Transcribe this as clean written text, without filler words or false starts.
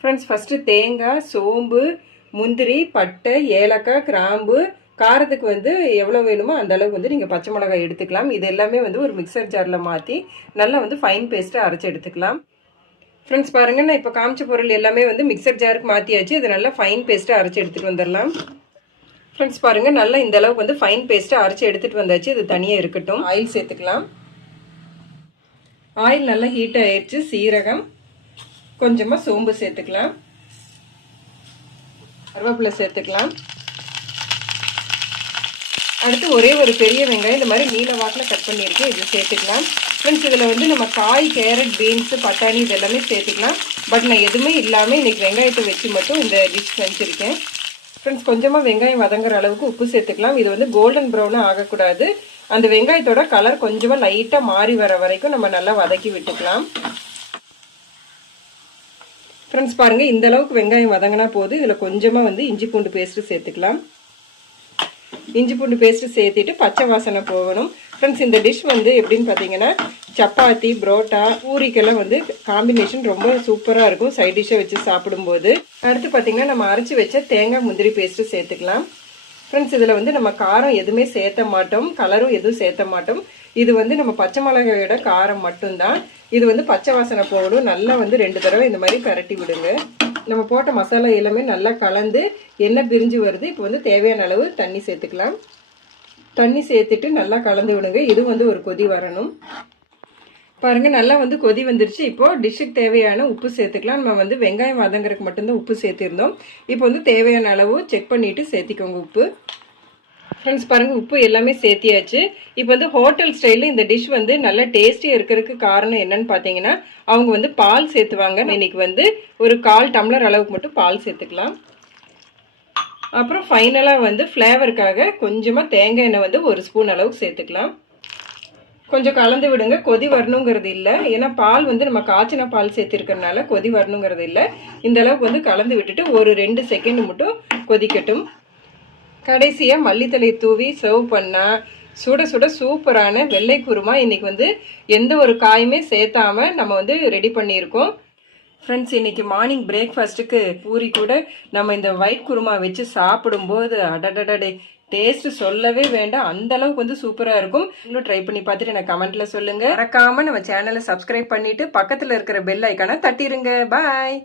Friends first தேங்காய், சோம்பு, முந்திரி, பட்டை, ஏலக்காய், கிராம்பு, காரத்துக்கு வந்து எவ்வளோ வேணுமோ அந்த அளவுக்கு வந்து நீங்கள் பச்சை மிளகாய் எடுத்துக்கலாம். இது எல்லாமே வந்து ஒரு மிக்சர் ஜாரில் மாற்றி நல்லா வந்து ஃபைன் பேஸ்ட்டாக அரைச்சி எடுத்துக்கலாம். ஃப்ரெண்ட்ஸ் பாருங்கள், நான் இப்போ காமிச்ச பொருள் எல்லாமே வந்து மிக்சர் ஜாருக்கு மாற்றியாச்சு. இது நல்லா ஃபைன் பேஸ்ட்டாக அரைச்சி எடுத்துகிட்டு வந்துடலாம். ஃப்ரெண்ட்ஸ் பாருங்கள், நல்லா இந்த அளவுக்கு வந்து ஃபைன் பேஸ்ட்டாக அரைச்சி எடுத்துகிட்டு வந்தாச்சு. இது தனியாக இருக்கட்டும். ஆயில் சேர்த்துக்கலாம். ஆயில் நல்லா ஹீட் ஆயிடுச்சு. சீரகம், கொஞ்சமாக சோம்பு சேர்த்துக்கலாம். கருவேப்பிலை சேர்த்துக்கலாம். அடுத்து ஒரே ஒரு பெரிய வெங்காயம் இந்த மாதிரி நீல வாக்கில் கட் பண்ணியிருக்கேன், இது சேர்த்துக்கலாம். ஃப்ரெண்ட்ஸ் இதில் வந்து நம்ம காய், கேரட், பீன்ஸு, பட்டாணி இதெல்லாமே சேர்த்துக்கலாம். பட் நான் எதுவுமே இல்லாமல் இன்றைக்கி வெங்காயத்தை வச்சு மட்டும் இந்த டிஷ் செஞ்சுருக்கேன். ஃப்ரெண்ட்ஸ் கொஞ்சமாக வெங்காயம் வதங்குற அளவுக்கு உப்பு சேர்த்துக்கலாம். இது வந்து கோல்டன் ப்ரௌனாக ஆகக்கூடாது. அந்த வெங்காயத்தோட கலர் கொஞ்சமாக லைட்டாக மாறி வர வரைக்கும் நம்ம நல்லா வதக்கி விட்டுக்கலாம். ஃப்ரெண்ட்ஸ் பாருங்கள், இந்த அளவுக்கு வெங்காயம் வதங்கினா போதும். இதில் கொஞ்சமாக வந்து இஞ்சி பூண்டு பேஸ்ட்டு சேர்த்துக்கலாம். இஞ்சி பூண்டு பேஸ்ட்டு சேர்த்துட்டு பச்சை வாசனை போகணும். ஃப்ரெண்ட்ஸ் இந்த டிஷ் வந்து எப்படின்னு பார்த்தீங்கன்னா சப்பாத்தி, புரோட்டா, பூரிக்கெல்லாம் வந்து காம்பினேஷன் ரொம்ப சூப்பராக இருக்கும் சைட் டிஷ்ஷை வச்சு சாப்பிடும்போது. அடுத்து பார்த்தீங்கன்னா நம்ம அரைச்சி வச்ச தேங்காய், முந்திரி பேஸ்ட்டு சேர்த்துக்கலாம். ஃப்ரெண்ட்ஸ் இதில் வந்து நம்ம காரம் எதுவுமே சேர்த்த மாட்டோம், கலரும் எதுவும் சேர்த்த மாட்டோம். இது வந்து நம்ம பச்சை மிளகாயோட காரம் மட்டும்தான். இது வந்து பச்சை வாசனை போகணும். நல்லா வந்து 2 தடவை இந்த மாதிரி பரட்டி விடுங்க. நம்ம போட்ட மசாலா எல்லாமே நல்லா கலந்து எண்ணெய் பிரிஞ்சு வருது. இப்போ வந்து தேவையான அளவு தண்ணி சேர்த்துக்கலாம். தண்ணி சேர்த்துட்டு நல்லா கலந்து விடுங்க. இது வந்து ஒரு கொதி வரணும். பாருங்கள், நல்லா வந்து கொதி வந்துருச்சு. இப்போது டிஷ்ஷுக்கு தேவையான உப்பு சேர்த்துக்கலாம். நம்ம வந்து வெங்காயம் வதங்குறதுக்கு மட்டும்தான் உப்பு சேர்த்திருந்தோம். இப்போ வந்து தேவையான அளவு செக் பண்ணிவிட்டு சேர்த்திக்கோங்க உப்பு. ஃப்ரெண்ட்ஸ் பாருங்கள், உப்பு எல்லாமே சேர்த்தியாச்சு. இப்போ வந்து ஹோட்டல் ஸ்டைலில் இந்த டிஷ் வந்து நல்லா டேஸ்டியாக இருக்கிறதுக்கு காரணம் என்னன்னு பார்த்தீங்கன்னா அவங்க வந்து பால் சேர்த்துவாங்க. இன்னைக்கு வந்து ஒரு 1/4 டம்ளர் அளவுக்கு மட்டும் பால் சேர்த்துக்கலாம். அப்புறம் ஃபைனலாக வந்து ஃப்ளேவருக்காக கொஞ்சமாக தேங்காய் எண்ணெய் வந்து 1 ஸ்பூன் அளவுக்கு சேர்த்துக்கலாம். கொஞ்சம் கலந்து விடுங்க. கொதி வரணுங்கிறது இல்லை, ஏன்னா பால் வந்து நம்ம காய்ச்சின பால் சேர்த்துருக்கறனால கொதி வரணுங்கிறது இல்லை. இந்த அளவுக்கு வந்து கலந்து விட்டுட்டு ஒரு 2 செகண்ட் மட்டும் கொதிக்கட்டும். கடைசியாக மல்லித்தலை தூவி சர்வ் பண்ணால் சுட சுட சூப்பரான வெள்ளை குருமா இன்னைக்கு வந்து எந்த ஒரு காயுமே சேர்த்தாம நம்ம வந்து ரெடி பண்ணியிருக்கோம். ஃப்ரெண்ட்ஸ் இன்னைக்கு மார்னிங் பிரேக்ஃபாஸ்ட்டுக்கு பூரி கூட நம்ம இந்த ஒயிட் குருமா வச்சு சாப்பிடும்போது அடடடடே டேஸ்ட் சொல்லவே வேண்டாம், அந்த அளவுக்கு வந்து சூப்பராக இருக்கும். இன்னும் ட்ரை பண்ணி பார்த்துட்டு எனக்கு கமெண்ட்ல சொல்லுங்க. மறக்காம நம்ம சேனலை சப்ஸ்கிரைப் பண்ணிட்டு பக்கத்தில் இருக்கிற பெல் ஐக்கானை தட்டிருங்க. பாய்.